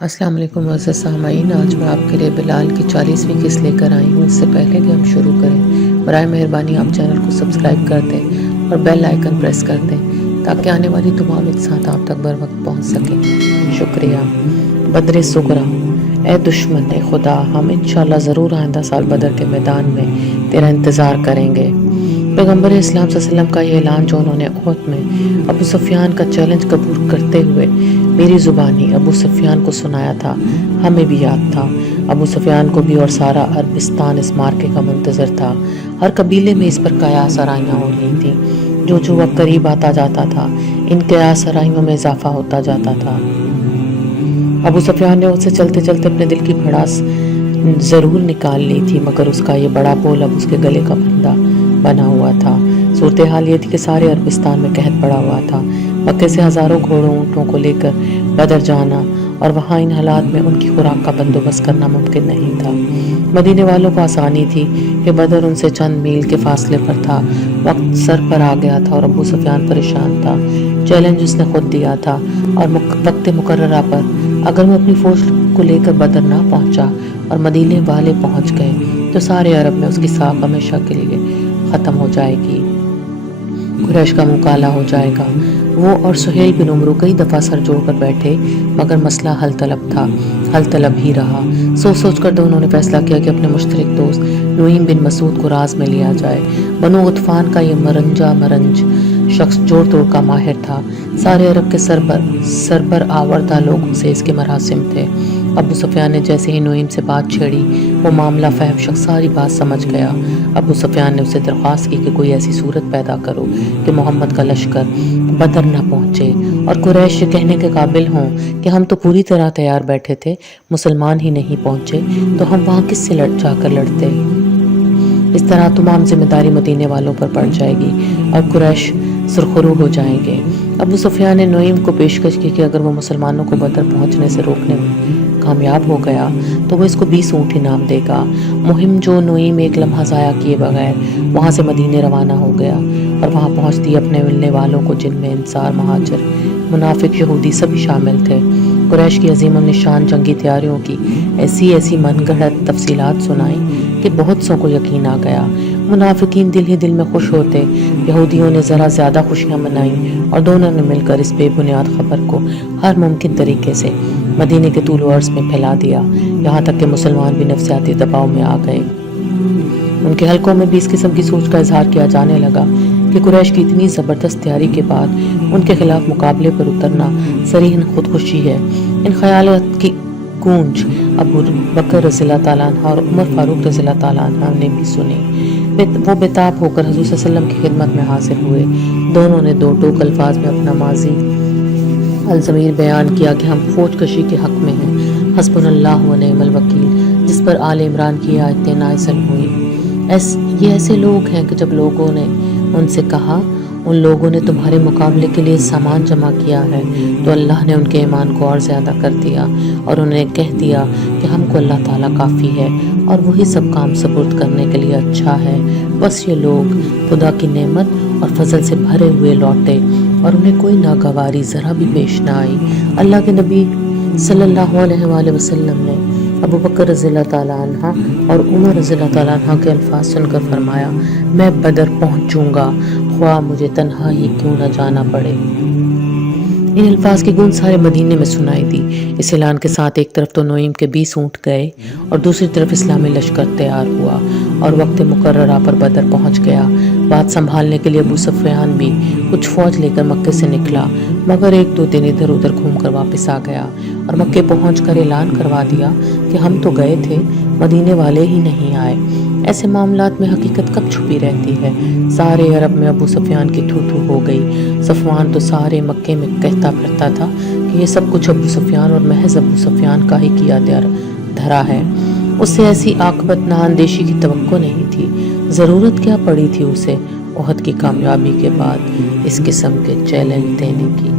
السلام علیکم معزز سامعین، آج میں آپ کے لیے بلال کی 40ویں قسط لے کر آئی ہوں۔ اس سے پہلے کہ ہم شروع کریں، برائے مہربانی آپ چینل کو سبسکرائب کر دیں اور بیل آئیکن پریس کر دیں تاکہ آنے والی تمام ایک ساتھ آپ تک بر وقت پہنچ سکیں۔ شکریہ۔ بدر صغریٰ۔ اے دشمن خدا، ہم انشاءاللہ ضرور آئندہ سال بدر کے میدان میں تیرا انتظار کریں گے۔ پیغمبر اسلام صلی اللہ علیہ وسلم کا یہ اعلان جو انہوں نے احد میں ابو سفیان کا چیلنج قبول کرتے ہوئے میری زبانی ابو سفیان کو سنایا تھا، ہمیں بھی یاد تھا۔ ابو سفیان کو بھی اور سارا عربستان اس مارکے کا منتظر تھا۔ ہر قبیلے میں اس پر قیاس آرائیاں ہو رہی تھیں۔ جو وقت قریب آتا جاتا تھا، ان قیاس آرائیوں میں اضافہ ہوتا جاتا تھا۔ ابو سفیان نے اس سے چلتے چلتے اپنے دل کی بھڑاس ضرور نکال لی تھی، مگر اس کا یہ بڑا بول اب اس کے گلے کا پھندا بنا ہوا تھا۔ صورتحال یہ تھی کہ سارے عربستان میں قحط پڑا ہوا تھا۔ مکے سے ہزاروں گھوڑوں اونٹوں کو لے کر بدر جانا اور وہاں ان حالات میں ان کی خوراک کا بندوبست کرنا ممکن نہیں تھا۔ مدینے والوں کو آسانی تھی کہ بدر ان سے چند میل کے فاصلے پر تھا۔ وقت سر پر آ گیا تھا اور ابو سفیان پریشان تھا۔ چیلنج اس نے خود دیا تھا اور وقت مقررہ پر اگر وہ اپنی فوج کو لے کر بدر نہ پہنچا اور مدینے والے پہنچ گئے تو سارے عرب میں اس کی ساکھ ہمیشہ کے لیے ختم ہو جائے گی۔ قریش کا منہ کالا ہو جائے گا۔ وہ اور سہیل بن عمرو کئی دفعہ سر جوڑ کر بیٹھے، مگر مسئلہ حل طلب ہی رہا۔ سوچ سوچ کر دونوں نے فیصلہ کیا کہ اپنے مشترک دوست نعیم بن مسعود کو راز میں لیا جائے۔ بنو غطفان کا یہ مرنج شخص جوڑ توڑ کا ماہر تھا۔ سارے عرب کے سربر آوردہ لوگوں سے اس کے مراسم تھے۔ ابو سفیان نے جیسے ہی نعیم سے بات چھیڑی، وہ معاملہ فہم شخص ساری بات سمجھ گیا۔ ابو سفیان نے اسے درخواست کی کہ کوئی ایسی صورت پیدا کرو کہ محمد کا لشکر بدر نہ پہنچے اور قریش یہ کہنے کے قابل ہوں کہ ہم تو پوری طرح تیار بیٹھے تھے، مسلمان ہی نہیں پہنچے تو ہم وہاں کس سے جا کر لڑتے۔ اس طرح تمام ذمہ داری مدینے والوں پر پڑ جائے گی اور قریش سرخرو ہو جائیں گے۔ ابو سفیان نے نعیم کو پیشکش کی کہ اگر وہ مسلمانوں کو بدر پہنچنے سے روکنے میں کامیاب ہو گیا تو وہ اس کو 20 اونٹ انعام دے گا۔ مہم جو نعیم ایک لمحہ ضائع کیے بغیر وہاں سے مدینے روانہ ہو گیا اور وہاں پہنچتی اپنے ملنے والوں کو، جن میں انصار، مہاجر، منافق، یہودی سبھی شامل تھے، قریش کی عظیم النشان جنگی تیاریوں کی ایسی من گھڑت تفصیلات سنائیں کہ بہت سو کو یقین آ گیا۔ منافقین دل ہی دل میں خوش ہوتے، یہودیوں نے ذرا زیادہ خوشیاں منائیں اور دونوں نے مل کر اس بے بنیاد خبر کو ہر ممکن طریقے سے مدینے کے طول و عرض میں پھیلا دیا، یہاں تک کہ مسلمان بھی نفسیاتی دباؤ میں آ گئے۔ ان کے حلقوں میں بھی اس قسم کی سوچ کا اظہار کیا جانے لگا کہ قریش کی اتنی زبردست تیاری کے بعد ان کے خلاف مقابلے پر اترنا صریحاً خودکشی ہے۔ ان خیالات کی گونج ابو بکر رضی اللہ تعالیٰ عنہ اور عمر فاروق رضی اللہ تعالیٰ عنہ نے بھی سنی۔ وہ بےتاب ہو کر حضور صلی اللہ علیہ وسلم کی خدمت میں حاضر ہوئے۔ دونوں نے دو ٹوک الفاظ میں اپنا ماضی الضمیر بیان کیا کہ ہم فوج کشی کے حق میں ہیں۔ حسبنا اللہ و نعم الوکیل، جس پر آل عمران کی آیتیں نازل ہوئیں۔ یہ ایسے لوگ ہیں کہ جب لوگوں نے ان سے کہا ان لوگوں نے تمہارے مقابلے کے لیے سامان جمع کیا ہے، تو اللہ نے ان کے ایمان کو اور زیادہ کر دیا اور انہیں کہہ دیا کہ ہم کو اللہ تعالیٰ کافی ہے اور وہی سب کام سپرد کرنے کے لیے اچھا ہے۔ بس یہ لوگ خدا کی نعمت اور فضل سے بھرے ہوئے لوٹے اور انہیں کوئی ناگواری ذرا بھی پیش نہ آئی۔ اللہ کے نبی صلی اللہ علیہ وآلہ وسلم نے ابو بکر رضی اللہ تعالیٰ عنہ اور عمر رضی اللہ تعالیٰ عنہ کے الفاظ سن کر فرمایا، میں بدر پہنچوں گا، خواہ مجھے تنہا ہی کیوں نہ جانا پڑے۔ ان الفاظ کی گونج سارے مدینے میں سنائی دی۔ اس اعلان کے ساتھ ایک طرف تو نعیم کے 20 اونٹ گئے اور دوسری طرف اسلامی لشکر تیار ہوا اور وقت مقررہ پر بدر پہنچ گیا۔ بات سنبھالنے کے لیے ابو سفیان بھی کچھ فوج لے کر مکے سے نکلا، مگر 1-2 دن ادھر ادھر گھوم کر واپس آ گیا اور مکے پہنچ کر اعلان کروا دیا کہ ہم تو گئے تھے، مدینے والے ہی نہیں آئے۔ ایسے معاملات میں حقیقت کب چھپی رہتی ہے؟ سارے عرب میں ابو سفیان کی تھو تھو ہو گئی۔ صفوان تو سارے مکے میں کہتا پھرتا تھا کہ یہ سب کچھ ابو سفیان اور محض ابو سفیان کا ہی کیا دھرا ہے۔ اس سے ایسی عاقبت نہ اندیشی کی توقع نہیں تھی۔ ضرورت کیا پڑی تھی اسے احد کی کامیابی کے بعد اس قسم کے چیلنج دینے کی؟